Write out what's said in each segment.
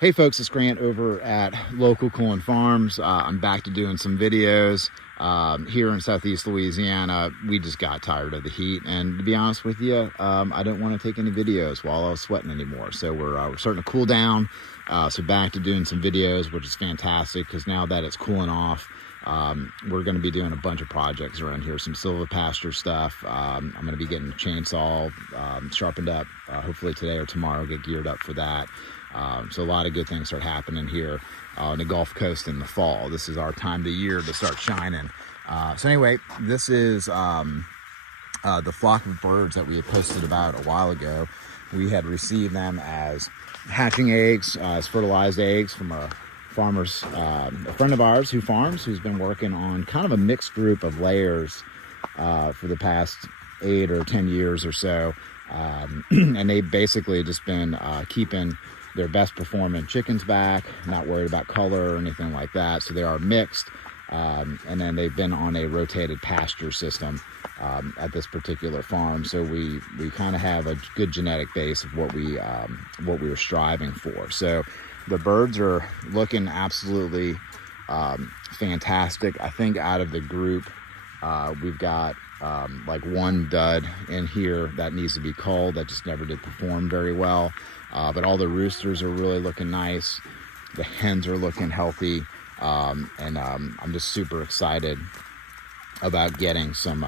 Hey folks, it's Grant over at Local Corn Farms. I'm back to doing some videos here in Southeast Louisiana. We just got tired of the heat, and to be honest with you, I don't want to take any videos while I was sweating anymore. So we're starting to cool down. So back to doing some videos, which is fantastic because now that it's cooling off, we're going to be doing a bunch of projects around here, some silvopasture stuff. I'm going to be getting the chainsaw sharpened up, hopefully today or tomorrow, get geared up for that. So a lot of good things start happening here on the Gulf Coast in the fall. This is our time of the year to start shining. So anyway, this is the flock of birds that we had posted about a while ago. We had received them as hatching eggs, as fertilized eggs from a farmer's, a friend of ours who farms, who's been working on kind of a mixed group of layers for the past 8 or 10 years or so. And they've basically just been keeping their best performing chickens back, not worried about color or anything like that. So they are mixed. And then they've been on a rotated pasture system at this particular farm. So we kind of have a good genetic base of what we were striving for. So the birds are looking absolutely fantastic. I think out of the group, we've got like one dud in here that needs to be culled, that just never did perform very well. But all the roosters are really looking nice. The hens are looking healthy. And I'm just super excited about getting some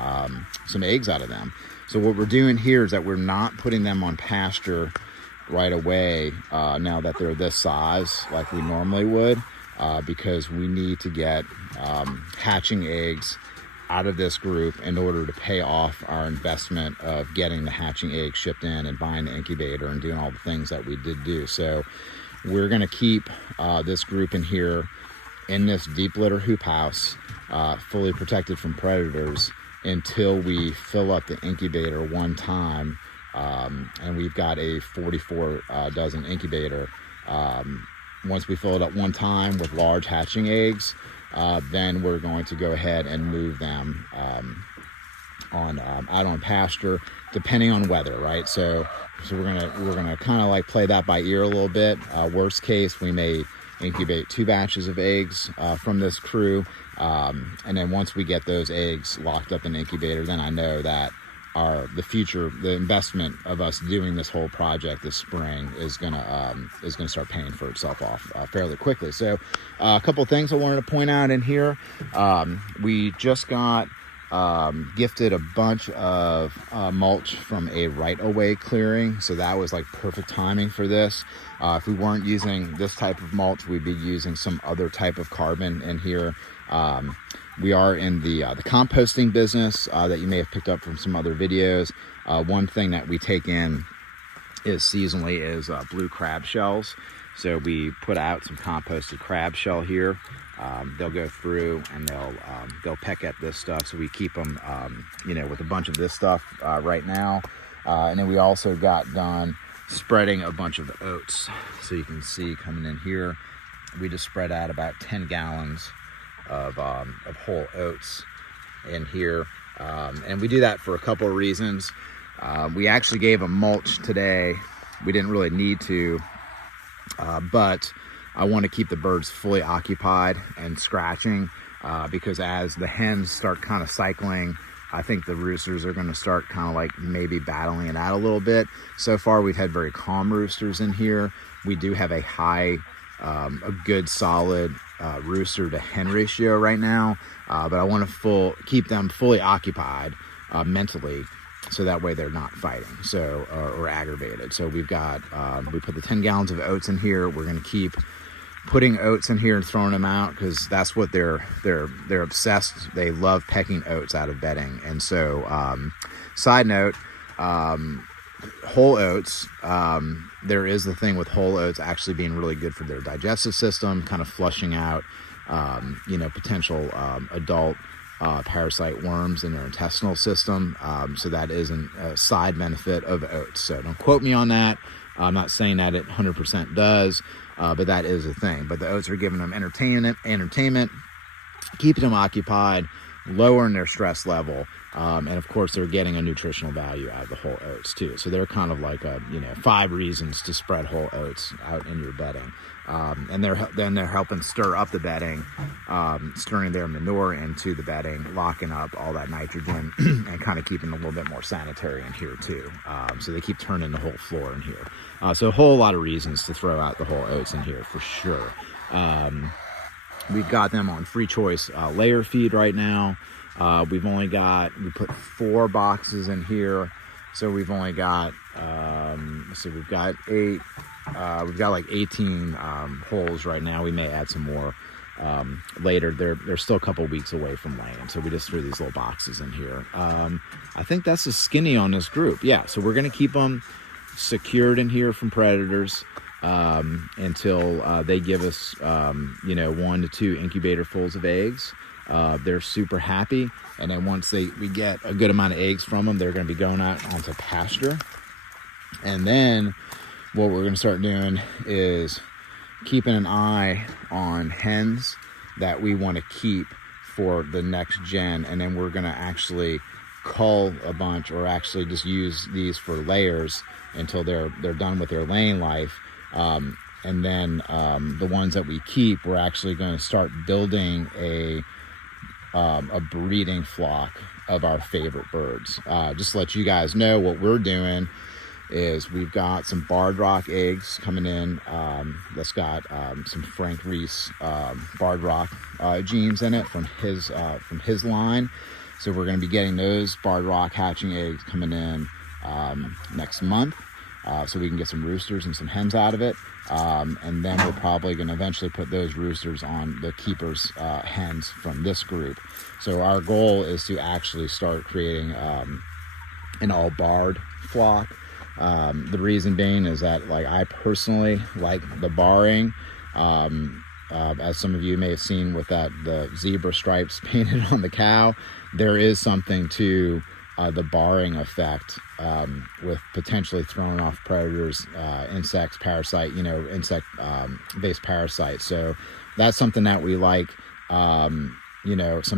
eggs out of them. So what we're doing here is that we're not putting them on pasture right away now that they're this size like we normally would, because we need to get hatching eggs out of this group in order to pay off our investment of getting the hatching eggs shipped in and buying the incubator and doing all the things that we did do. So we're going to keep this group in here in this deep litter hoop house, fully protected from predators, until we fill up the incubator one time. And we've got a 44 dozen incubator. Once we fill it up one time with large hatching eggs, then we're going to go ahead and move them out on pasture, depending on weather, right? So we're gonna kind of like play that by ear a little bit. Worst case, we may incubate 2 batches of eggs from this crew, and then once we get those eggs locked up in the incubator, then I know that the investment of us doing this whole project this spring is gonna start paying for itself off fairly quickly. So a couple of things I wanted to point out in here. We just got gifted a bunch of mulch from a right-of-way clearing, so that was like perfect timing for this. If we weren't using this type of mulch, we'd be using some other type of carbon in here. We are in the composting business that you may have picked up from some other videos. One thing that we take in seasonally is blue crab shells. So we put out some composted crab shell here. They'll go through and they'll peck at this stuff. So we keep them, with a bunch of this stuff right now. And then we also got done spreading a bunch of oats. So you can see coming in here, we just spread out about 10 gallons of whole oats in here. And we do that for a couple of reasons. We actually gave them mulch today. We didn't really need to, but I want to keep the birds fully occupied and scratching, because as the hens start kind of cycling, I think the roosters are going to start kind of like maybe battling it out a little bit. So far, we've had very calm roosters in here. We do have a good solid rooster to hen ratio right now, but I want to keep them fully occupied mentally, so that way they're not fighting or aggravated. So we've got we put the 10 gallons of oats in here. We're going to keep putting oats in here and throwing them out, because that's what they're obsessed. They love pecking oats out of bedding. And so side note, whole oats, there is the thing with whole oats actually being really good for their digestive system, kind of flushing out potential adult parasite worms in their intestinal system. So that is a side benefit of oats. So don't quote me on that. I'm not saying that it 100% does, but that is a thing. But the oats are giving them entertainment, keeping them occupied, lowering their stress level. And of course, they're getting a nutritional value out of the whole oats too. So they're kind of like 5 reasons to spread whole oats out in your bedding. And they're helping stir up the bedding, stirring their manure into the bedding, locking up all that nitrogen, and kind of keeping it a little bit more sanitary in here too. So they keep turning the whole floor in here. So a whole lot of reasons to throw out the whole oats in here for sure. We've got them on free choice layer feed right now. We put 4 boxes in here. So we've only got, we've got 8, we've got like 18 holes right now. We may add some more later. They're still a couple weeks away from laying. So we just threw these little boxes in here. I think that's the skinny on this group. Yeah, so we're going to keep them secured in here from predators until they give us 1 to 2 incubator fulls of eggs. They're super happy, and then once we get a good amount of eggs from them, they're going to be going out onto pasture. And then what we're going to start doing is keeping an eye on hens that we want to keep for the next gen, and then we're going to actually cull a bunch, or actually just use these for layers until they're done with their laying life. And then the ones that we keep, we're actually going to start building a breeding flock of our favorite birds. Just to let you guys know, what we're doing is we've got some barred rock eggs coming in that's got some Frank Reese barred rock genes in it from his line. So we're going to be getting those barred rock hatching eggs coming in next month, so we can get some roosters and some hens out of it. And then we're probably going to eventually put those roosters on the keepers' hens from this group. So our goal is to actually start creating an all barred flock. The reason being is that, like, I personally like the barring. As some of you may have seen with the zebra stripes painted on the cow, there is something to the barring effect with potentially throwing off predators, insects, insect-based parasites. So that's something that we like. Some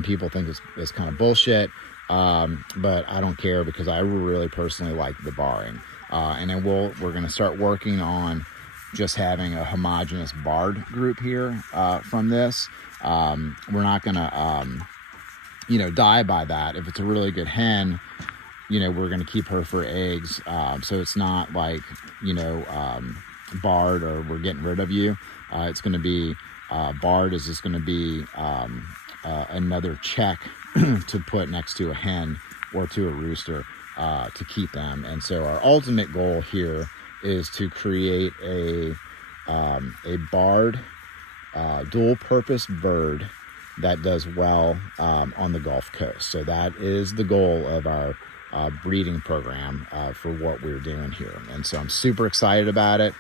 people think it's kind of bullshit, but I don't care, because I really personally like the barring. And then we're going to start working on just having a homogeneous barred group here from this. We're not going to, die by that. If it's a really good hen, we're going to keep her for eggs. So it's not like, barred or we're getting rid of you. It's going to be, barred is just going to be another check to put next to a hen or to a rooster to keep them. And so our ultimate goal here is to create a barred dual purpose bird that does well on the Gulf Coast. So that is the goal of our breeding program for what we're doing here. And so I'm super excited about it.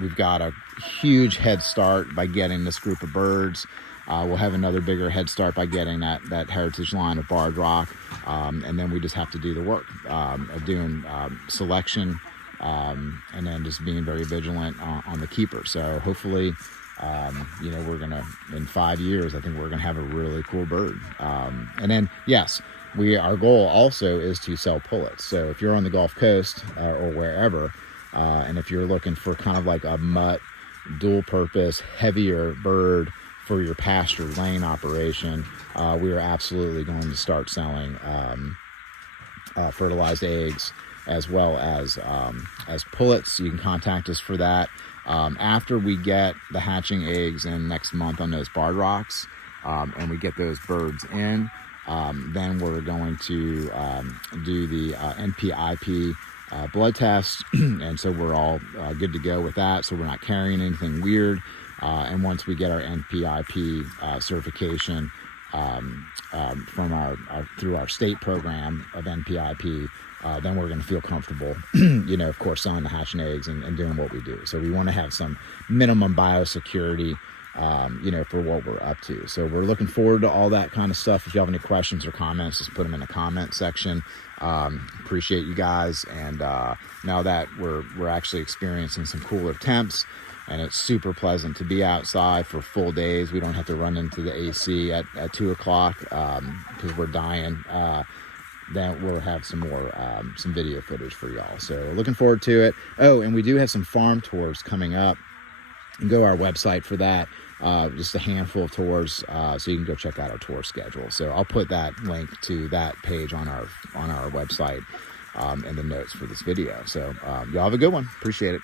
We've got a huge head start by getting this group of birds. We'll have another bigger head start by getting that heritage line of barred rock. And then we just have to do the work of doing selection, and then just being very vigilant on the keeper. So hopefully, we're going to, in 5 years, I think we're going to have a really cool bird. And then, yes, our goal also is to sell pullets. So if you're on the Gulf Coast or wherever, and if you're looking for kind of like a mutt, dual purpose, heavier bird for your pasture laying operation, we are absolutely going to start selling fertilized eggs as well as pullets. You can contact us for that. After we get the hatching eggs in next month on those barred rocks, and we get those birds in, then we're going to do the NPIP blood test, and so we're all good to go with that. So we're not carrying anything weird. And once we get our NPIP certification from through our state program of NPIP, then we're going to feel comfortable, of course, selling the hatching eggs and doing what we do. So we want to have some minimum biosecurity, for what we're up to. So we're looking forward to all that kind of stuff. If you have any questions or comments, just put them in the comment section. Appreciate you guys. And now that we're actually experiencing some cooler temps, and it's super pleasant to be outside for full days. We don't have to run into the AC at 2 o'clock because we're dying. Then we'll have some more some video footage for y'all. So looking forward to it. Oh, and we do have some farm tours coming up. You can go to our website for that. Just a handful of tours, so you can go check out our tour schedule. So I'll put that link to that page on our website in the notes for this video. So y'all have a good one. Appreciate it.